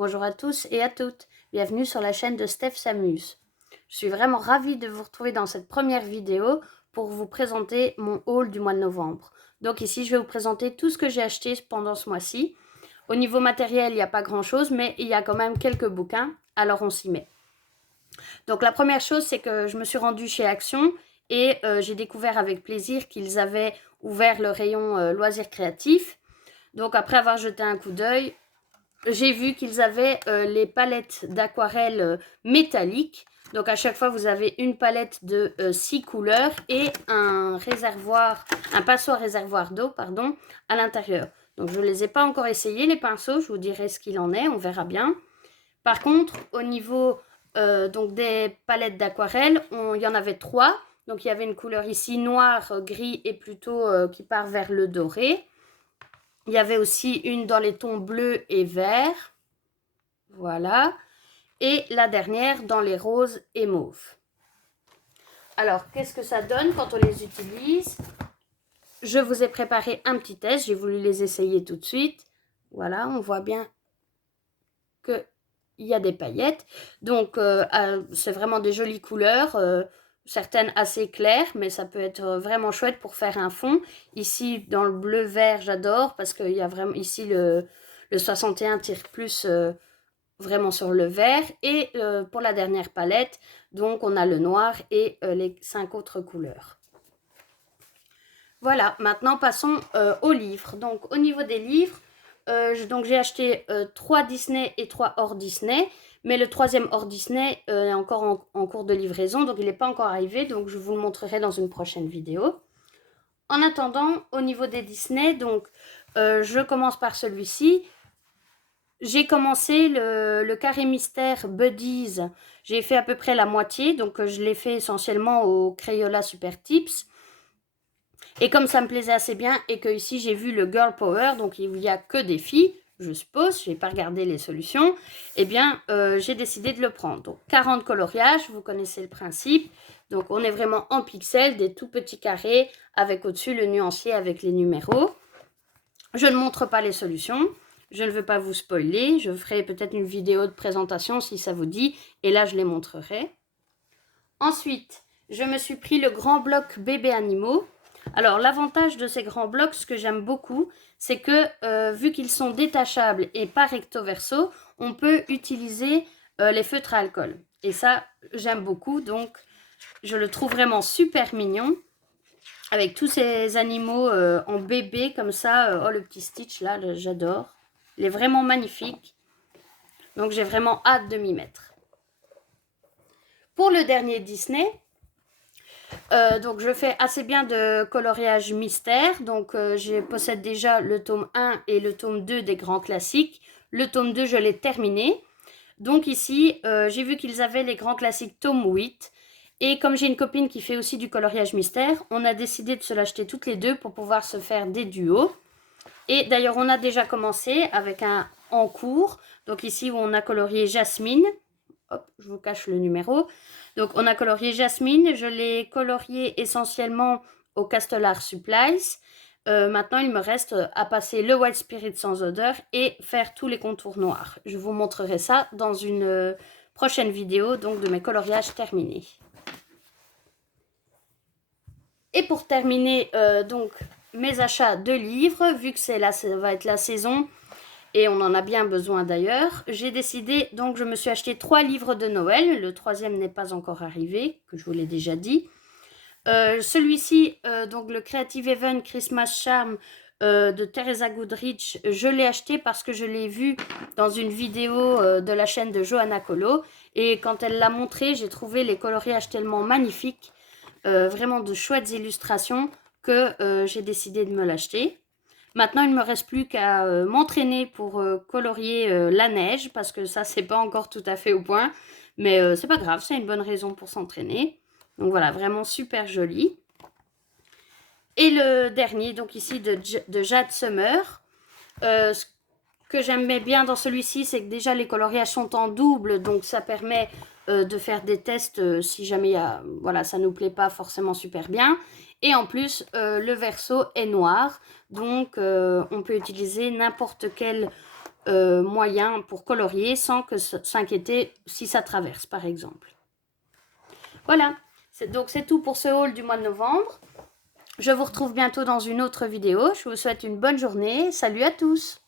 Bonjour à tous et à toutes, bienvenue sur la chaîne de Steph s'amuse. Je suis vraiment ravie de vous retrouver dans cette première vidéo pour vous présenter mon haul du mois de novembre. Donc ici, je vais vous présenter tout ce que j'ai acheté pendant ce mois-ci. Au niveau matériel, il n'y a pas grand-chose, mais il y a quand même quelques bouquins, alors on s'y met. Donc la première chose, c'est que je me suis rendue chez Action et j'ai découvert avec plaisir qu'ils avaient ouvert le rayon loisirs créatifs. Donc après avoir jeté un coup d'œil, j'ai vu qu'ils avaient les palettes d'aquarelle métalliques. Donc à chaque fois, vous avez une palette de 6 couleurs et un réservoir, un pinceau à réservoir d'eau, pardon, à l'intérieur. Donc je ne les ai pas encore essayés, les pinceaux. Je vous dirai ce qu'il en est, on verra bien. Par contre, au niveau donc des palettes d'aquarelle, il y en avait 3. Donc il y avait une couleur ici noire, gris et plutôt qui part vers le doré. Il y avait aussi une dans les tons bleus et verts. Voilà. Et la dernière dans les roses et mauves. Alors, qu'est-ce que ça donne quand on les utilise? Je vous ai préparé un petit test. J'ai voulu les essayer tout de suite. Voilà, on voit bien qu'il y a des paillettes. Donc, c'est vraiment des jolies couleurs. Certaines assez claires, mais ça peut être vraiment chouette pour faire un fond. Ici, dans le bleu-vert, j'adore parce qu'il y a vraiment ici le 61 tire plus vraiment sur le vert. Et pour la dernière palette, donc on a le noir et les 5 autres couleurs. Voilà, maintenant passons aux livres. Donc au niveau des livres, j'ai acheté 3 Disney et 3 hors Disney. Mais le troisième hors Disney est encore en cours de livraison, donc il n'est pas encore arrivé, donc je vous le montrerai dans une prochaine vidéo. En attendant, au niveau des Disney, donc je commence par celui-ci. J'ai commencé le carré mystère Buddies. J'ai fait à peu près la moitié, donc je l'ai fait essentiellement au Crayola Super Tips. Et comme ça me plaisait assez bien et que ici j'ai vu le Girl Power, donc il n'y a que des filles, je suppose, je n'ai pas regardé les solutions, eh bien j'ai décidé de le prendre. Donc 40 coloriages, vous connaissez le principe. Donc on est vraiment en pixels, des tout petits carrés avec au-dessus le nuancier avec les numéros. Je ne montre pas les solutions. Je ne veux pas vous spoiler. Je ferai peut-être une vidéo de présentation si ça vous dit. Et là, je les montrerai. Ensuite, je me suis pris le grand bloc bébé animaux. Alors, l'avantage de ces grands blocs, ce que j'aime beaucoup, c'est que vu qu'ils sont détachables et pas recto verso, on peut utiliser les feutres à alcool. Et ça, j'aime beaucoup. Donc, je le trouve vraiment super mignon. Avec tous ces animaux en bébé comme ça. Oh, le petit Stitch là, j'adore. Il est vraiment magnifique. Donc j'ai vraiment hâte de m'y mettre. Pour le dernier Disney, donc je fais assez bien de coloriage mystère. Donc je possède déjà le tome 1 et le tome 2 des grands classiques. Le tome 2, je l'ai terminé. Donc ici, j'ai vu qu'ils avaient les grands classiques tome 8. Et comme j'ai une copine qui fait aussi du coloriage mystère, on a décidé de se l'acheter toutes les deux pour pouvoir se faire des duos. Et d'ailleurs, on a déjà commencé avec un en cours. Donc ici, où on a colorié Jasmine. Hop, je vous cache le numéro. Donc on a colorié Jasmine. Je l'ai colorié essentiellement au Castellar Supplies. Maintenant, il me reste à passer le White Spirit sans odeur et faire tous les contours noirs. Je vous montrerai ça dans une prochaine vidéo donc de mes coloriages terminés. Et pour terminer donc mes achats de livres, vu que ça va être la saison et on en a bien besoin d'ailleurs, j'ai décidé, donc je me suis acheté 3 livres de Noël. Le troisième n'est pas encore arrivé, que je vous l'ai déjà dit. Celui-ci, donc le Creative Event Christmas Charm de Teresa Goodrich, je l'ai acheté parce que je l'ai vu dans une vidéo de la chaîne de Johanna Colo. Et quand elle l'a montré, j'ai trouvé les coloriages tellement magnifiques, vraiment de chouettes illustrations, que j'ai décidé de me l'acheter. Maintenant, il ne me reste plus qu'à m'entraîner pour colorier la neige, parce que ça, c'est pas encore tout à fait au point. Mais c'est pas grave, c'est une bonne raison pour s'entraîner. Donc voilà, vraiment super joli. Et le dernier, donc ici de Jade Summer. Ce que j'aimais bien dans celui-ci, c'est que déjà les coloriages sont en double, donc ça permet de faire des tests si jamais voilà, ça ne nous plaît pas forcément super bien. Et en plus, le verso est noir, donc on peut utiliser n'importe quelle moyen pour colorier sans que s'inquiéter si ça traverse, par exemple. Voilà, donc c'est tout pour ce haul du mois de novembre. Je vous retrouve bientôt dans une autre vidéo. Je vous souhaite une bonne journée. Salut à tous!